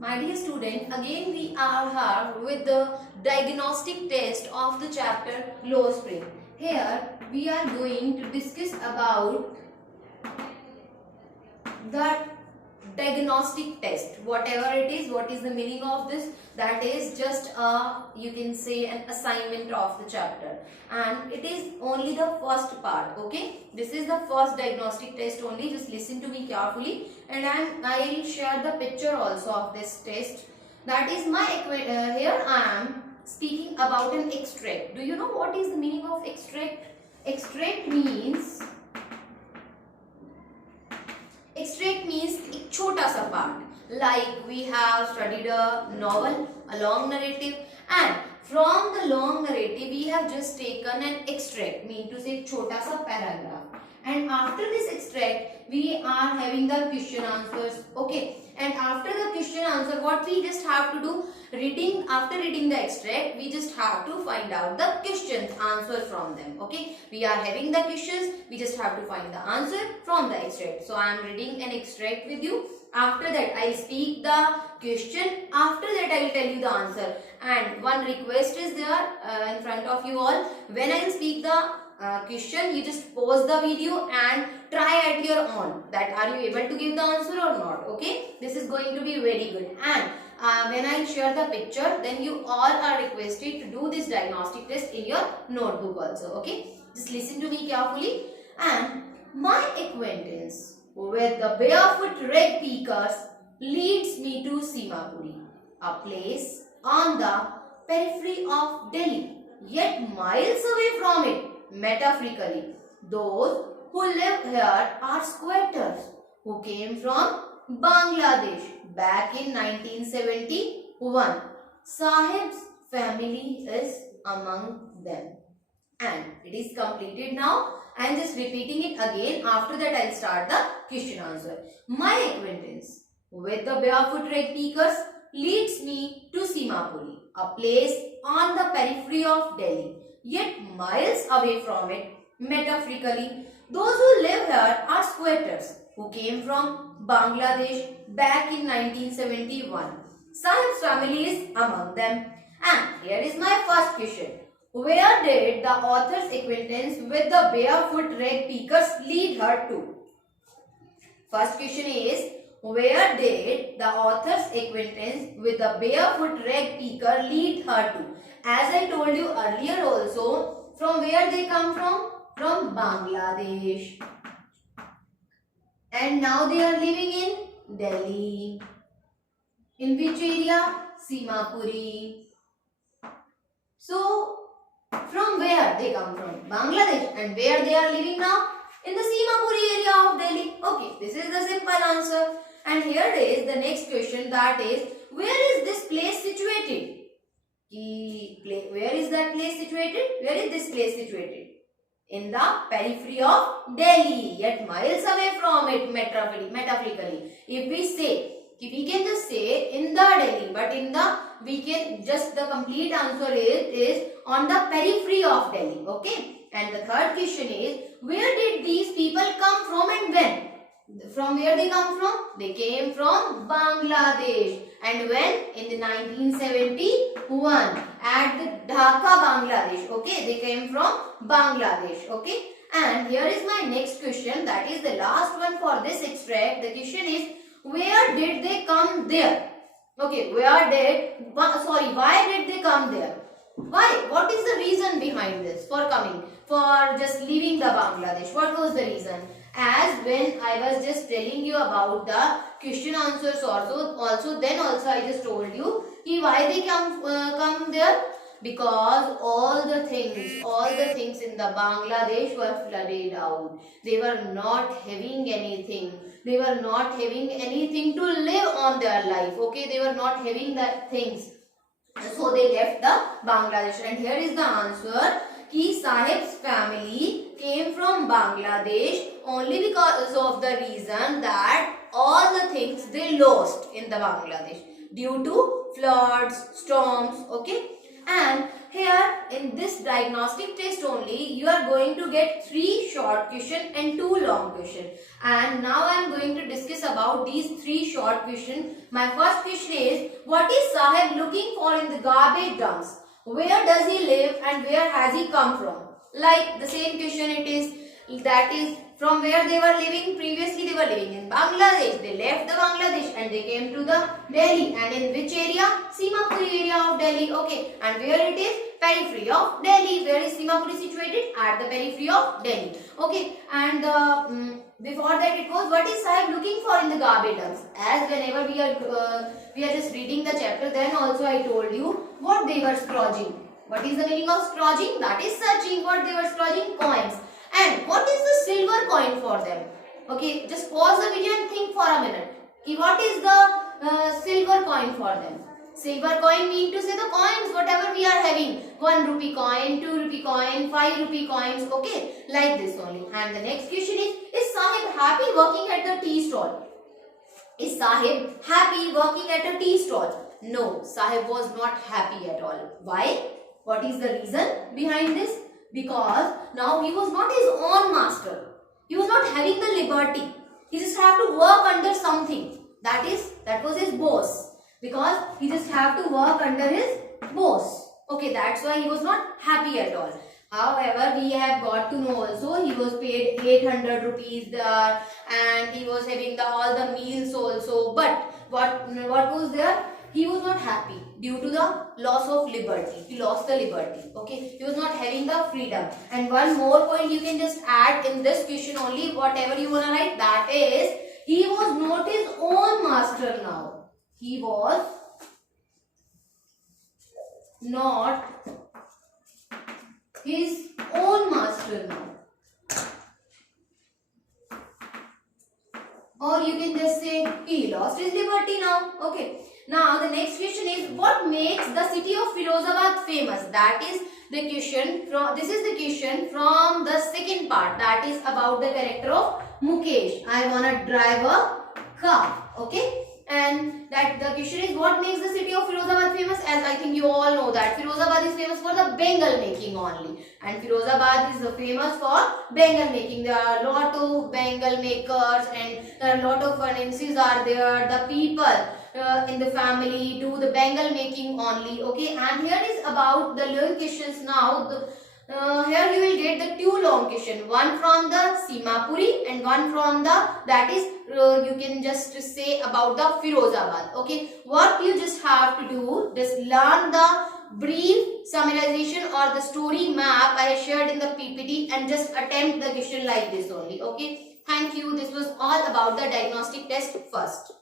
My dear student, again we are here with the diagnostic test of the chapter Low Spring. Here we are going to discuss about the diagnostic test. Whatever it is, what is the meaning of this? That is just you can say an assignment of the chapter, and it is only the first part. Okay, this is the first diagnostic test only. Just listen to me carefully, and I will share the picture also of this test. That is my here I am speaking about an extract. Do you know what is the meaning of extract? Extract means एक छोटा सा part. Like we have studied a novel, a long narrative, and from the long narrative we have just taken an extract, mean to say छोटा सा paragraph. And after this extract we are having the question answers. Okay, and after the question answer, what we just have to do, after reading the extract, we just have to find out the questions answer from them. Okay, we are having the questions, we just have to find the answer from the extract. So I am reading an extract with you. After that I will speak the question. After that I will tell you the answer. And one request is there in front of you all. When I will speak the question, you just pause the video and try at your own that are you able to give the answer or not. Okay, this is going to be very good. And when I share the picture, then you all are requested to do this diagnostic test in your notebook also. Okay, just listen to me carefully. And my acquaintance with the barefoot rag pickers leads me to Simapuri, a place on the periphery of Delhi, yet miles away from it. Metaphorically, those who live here are squatters who came from Bangladesh back in 1971. Sahib's family is among them. And it is completed now. I am just repeating it again. After that I will start the question answer. My acquaintance with the barefoot rag pickers leads me to Simapuri, a place on the periphery of Delhi, yet miles away from it. Metaphorically, those who live here are squatters who came from Bangladesh back in 1971. Sahib's family is among them. And here is my first question. Where did the author's acquaintance with the barefoot rag pickers lead her to? First question is, where did the author's acquaintance with the barefoot rag picker lead her to? As I told you earlier also, from where they come from? From Bangladesh. And now they are living in Delhi. In which area? Simapuri. So, from where they come from? Bangladesh. And where they are living now? In the Simapuri area of Delhi. Okay, this is the simple answer. And here is the next question, that is, where is this place situated? Where is that place situated? Where is this place situated? In the periphery of Delhi, yet miles away from it, metaphorically. If we say, we can just say in the Delhi, but in the, we can just, the complete answer is on the periphery of Delhi. Okay. And the third question is, where did these people come from and when? From where they come from? They came from Bangladesh. And when? In the 1971 at the Dhaka, Bangladesh. Okay, they came from Bangladesh. Okay, and here is my next question. That is the last one for this extract. The question is, where did they come there? Okay, why did they come there? Why? What is the reason behind this for coming? For just leaving the Bangladesh? What was the reason? As when I was just telling you about the question answers also then I just told you why they come there, because all the things in the Bangladesh were flooded out. They were not having anything. They were not having anything to live on their life. Okay, they were not having that things. So they left the Bangladesh. And here is the answer. Sahib's family came from Bangladesh only because of the reason that all the things they lost in the Bangladesh due to floods, storms. Okay, And here in this diagnostic test only, you are going to get 3 short question and 2 long question. And now I am going to discuss about these 3 short question. My first question is, what is Sahib looking for in the garbage dumps? Where does he live and where has he come from? Like the same question it is, that is from where they were living. Previously they were living in Bangladesh. They left the Bangladesh and they came to the Delhi. And in which area? Simapuri area of Delhi. Okay. And where it is? Periphery of Delhi. Where is Simapuri situated? At the periphery of Delhi. Okay. And before that it was, what is Sahib looking for in the garbage dumps? As whenever we are just reading the chapter, then also I told you what they were scrounging. What is the meaning of scrounging? That is searching. What they were scrounging? Coins. And what is the silver coin for them? Okay, just pause the video and think for a minute. What is the silver coin for them? Silver coin mean to say the coins, whatever we are having. 1 rupee coin, 2 rupee coin, 5 rupee coins. Okay, like this only. And the next question is Sahib happy working at the tea stall? Is Sahib happy working at a tea stall? No, Sahib was not happy at all. Why? What is the reason behind this? Because now he was not his own master. He was not having the liberty. He just have to work under something. That was his boss. Because he just have to work under his boss. Okay, that's why he was not happy at all. However, we have got to know also he was paid 800 rupees there and he was having all the meals also. But what was there? He was not happy due to the loss of liberty. He lost the liberty. Okay, he was not having the freedom. And one more point you can just add in this question only, whatever you wanna write, that is, he was not his own master now. He was not his own master now. Or you can just say he lost his liberty now. Okay. Now the next question is, what makes the city of Firozabad famous? That is the question from, this is the question from the second part, that is about the character of Mukesh. I wanna drive a car. Okay. And that the question is, what makes the city of Firozabad famous? As I think you all know that Firozabad is famous for the bangle making only. And Firozabad is famous for bangle making. There are a lot of bangle makers and there are a lot of furnaces are there. The people in the family do the bangle making only. Okay. And here is about the long questions now. Here you will get the 2 long question, one from the Simapuri and one from the, that is you can just say about the Firozabad. Okay, what you just have to do, just learn the brief summarization or the story map I shared in the PPT and just attempt the question like this only. Okay, thank you. This was all about the diagnostic test first.